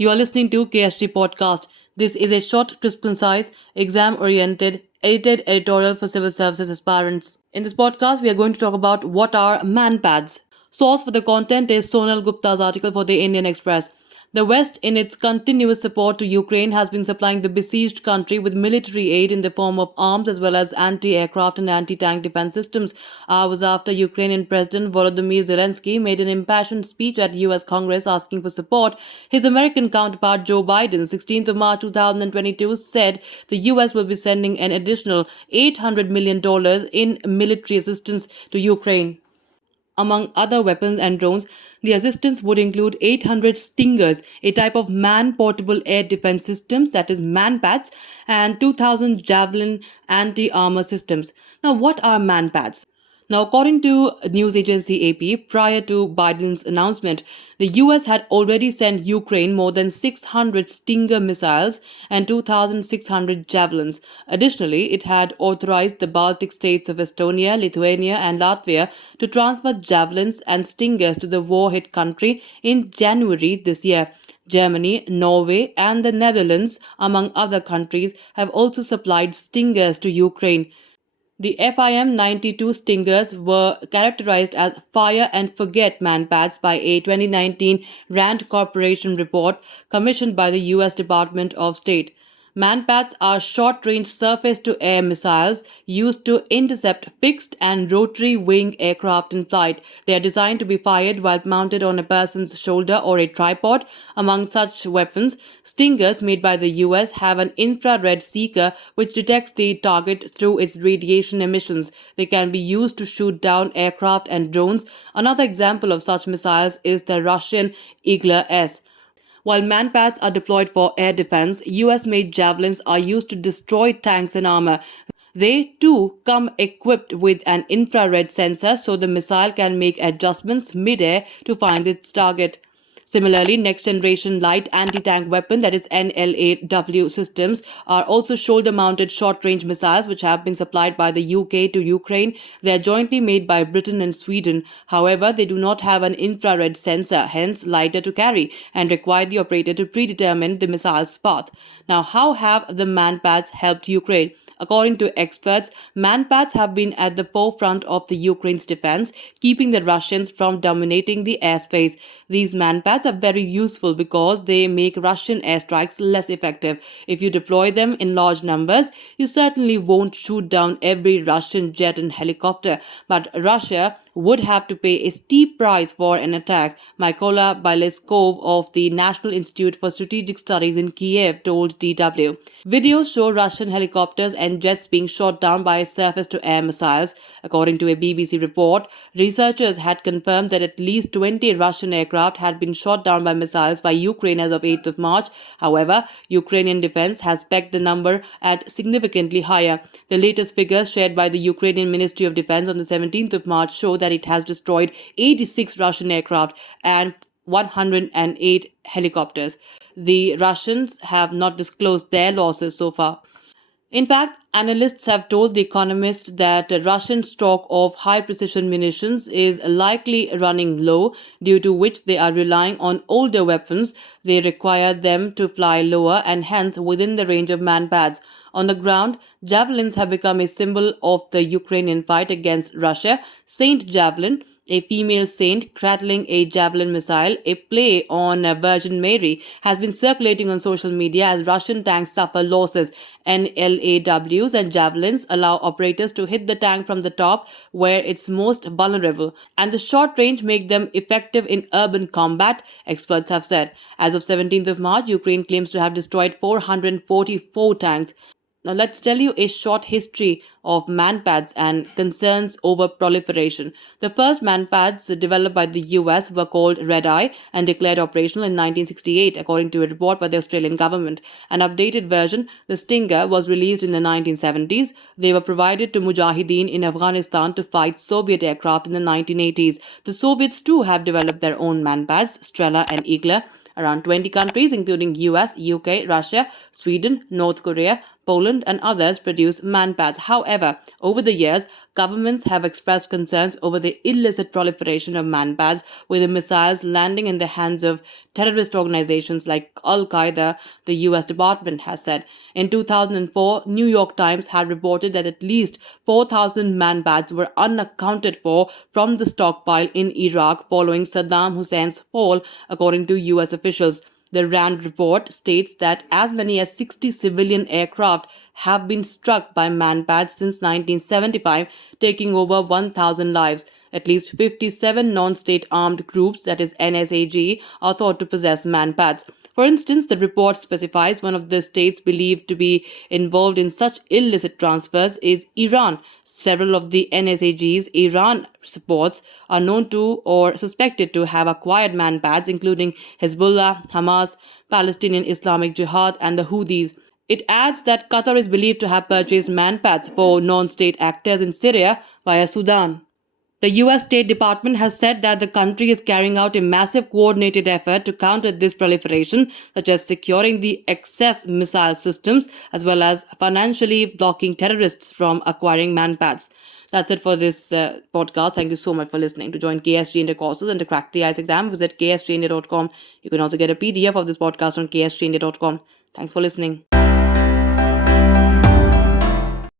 You are listening to KSG Podcast. This is a short, crisp, concise, exam-oriented, edited editorial for civil services aspirants. In this podcast, we are going to talk about what are MANPADS. Source for the content is Sonal Gupta's article for the Indian Express. The West, in its continuous support to Ukraine, has been supplying the besieged country with military aid in the form of arms as well as anti-aircraft and anti-tank defense systems. Hours after Ukrainian President Volodymyr Zelenskyy made an impassioned speech at U.S. Congress asking for support, his American counterpart Joe Biden, 16th of March 2022, said the U.S. will be sending an additional $800 million in military assistance to Ukraine. Among other weapons and drones, the assistance would include 800 Stingers, a type of man-portable air defense systems, that is MANPADS, and 2,000 Javelin anti-armour systems. Now, what are MANPADS? Now, according to news agency AP, prior to Biden's announcement, the US had already sent Ukraine more than 600 Stinger missiles and 2,600 javelins. Additionally, it had authorized the Baltic states of Estonia, Lithuania, and Latvia to transfer javelins and Stingers to the war-hit country in January this year. Germany, Norway, and the Netherlands, among other countries, have also supplied Stingers to Ukraine. The FIM-92 Stingers were characterized as fire and forget MANPADS by a 2019 RAND Corporation report commissioned by the U.S. Department of State. MANPADS are short-range surface-to-air missiles used to intercept fixed and rotary-wing aircraft in flight. They are designed to be fired while mounted on a person's shoulder or a tripod. Among such weapons, Stingers made by the US have an infrared seeker which detects the target through its radiation emissions. They can be used to shoot down aircraft and drones. Another example of such missiles is the Russian Igla-S. While MANPADS are deployed for air defense, US-made javelins are used to destroy tanks and armor. They, too, come equipped with an infrared sensor so the missile can make adjustments mid-air to find its target. Similarly, next-generation light anti-tank weapon, that is NLAW systems, are also shoulder-mounted short-range missiles which have been supplied by the UK to Ukraine. They are jointly made by Britain and Sweden. However, they do not have an infrared sensor, hence lighter to carry, and require the operator to predetermine the missile's path. Now, how have the MANPADS helped Ukraine? According to experts, MANPADS have been at the forefront of the Ukraine's defense, keeping the Russians from dominating the airspace. These MANPADS are very useful because they make Russian airstrikes less effective. If you deploy them in large numbers, you certainly won't shoot down every Russian jet and helicopter, but Russia would have to pay a steep price for an attack, Mykola Byleskov of the National Institute for Strategic Studies in Kiev told DW. Videos show Russian helicopters and jets being shot down by surface-to-air missiles. According to a BBC report, researchers had confirmed that at least 20 Russian aircraft had been shot down by missiles by Ukraine as of 8th of March. However, Ukrainian defense has pegged the number at significantly higher. The latest figures shared by the Ukrainian Ministry of Defense on the 17th of March show that it has destroyed 86 Russian aircraft and 108 helicopters. The Russians have not disclosed their losses so far. In fact, analysts have told The Economist that Russian stock of high-precision munitions is likely running low, due to which they are relying on older weapons. They require them to fly lower and hence within the range of MANPADS. On the ground, javelins have become a symbol of the Ukrainian fight against Russia. Saint Javelin, a female saint cradling a javelin missile, a play on Virgin Mary, has been circulating on social media as Russian tanks suffer losses. NLAWs and javelins allow operators to hit the tank from the top where it's most vulnerable, and the short range make them effective in urban combat, experts have said. As of 17th of March, Ukraine claims to have destroyed 444 tanks. Now let's tell you a short history of MANPADS and concerns over proliferation. The first MANPADS developed by the US were called Red Eye and declared operational in 1968, according to a report by the Australian government. An updated version, the Stinger, was released in the 1970s. They were provided to Mujahideen in Afghanistan to fight Soviet aircraft in the 1980s. The Soviets too have developed their own MANPADS, Strela and Igla. Around 20 countries, including US, UK, Russia, Sweden, North Korea, Poland, and others produce MANPADS. However, over the years, governments have expressed concerns over the illicit proliferation of MANPADS, with the missiles landing in the hands of terrorist organizations like Al Qaeda, the US Department has said. In 2004, New York Times had reported that at least 4,000 MANPADS were unaccounted for from the stockpile in Iraq following Saddam Hussein's fall, according to US officials. The RAND report states that as many as 60 civilian aircraft have been struck by MANPADS since 1975, taking over 1,000 lives. At least 57 non-state armed groups, that is NSAG, are thought to possess MANPADS. For instance, the report specifies one of the states believed to be involved in such illicit transfers is Iran. Several of the NSAG's Iran supports are known to or suspected to have acquired MANPADS, including Hezbollah, Hamas, Palestinian Islamic Jihad, and the Houthis. It adds that Qatar is believed to have purchased MANPADS for non-state actors in Syria via Sudan. The US State Department has said that the country is carrying out a massive coordinated effort to counter this proliferation, such as securing the excess missile systems as well as financially blocking terrorists from acquiring MANPADS. That's it for this podcast. Thank you so much for listening. To join KSG India courses and to crack the IELTS exam, visit ksgindia.com. You can also get a PDF of this podcast on ksgindia.com. Thanks for listening.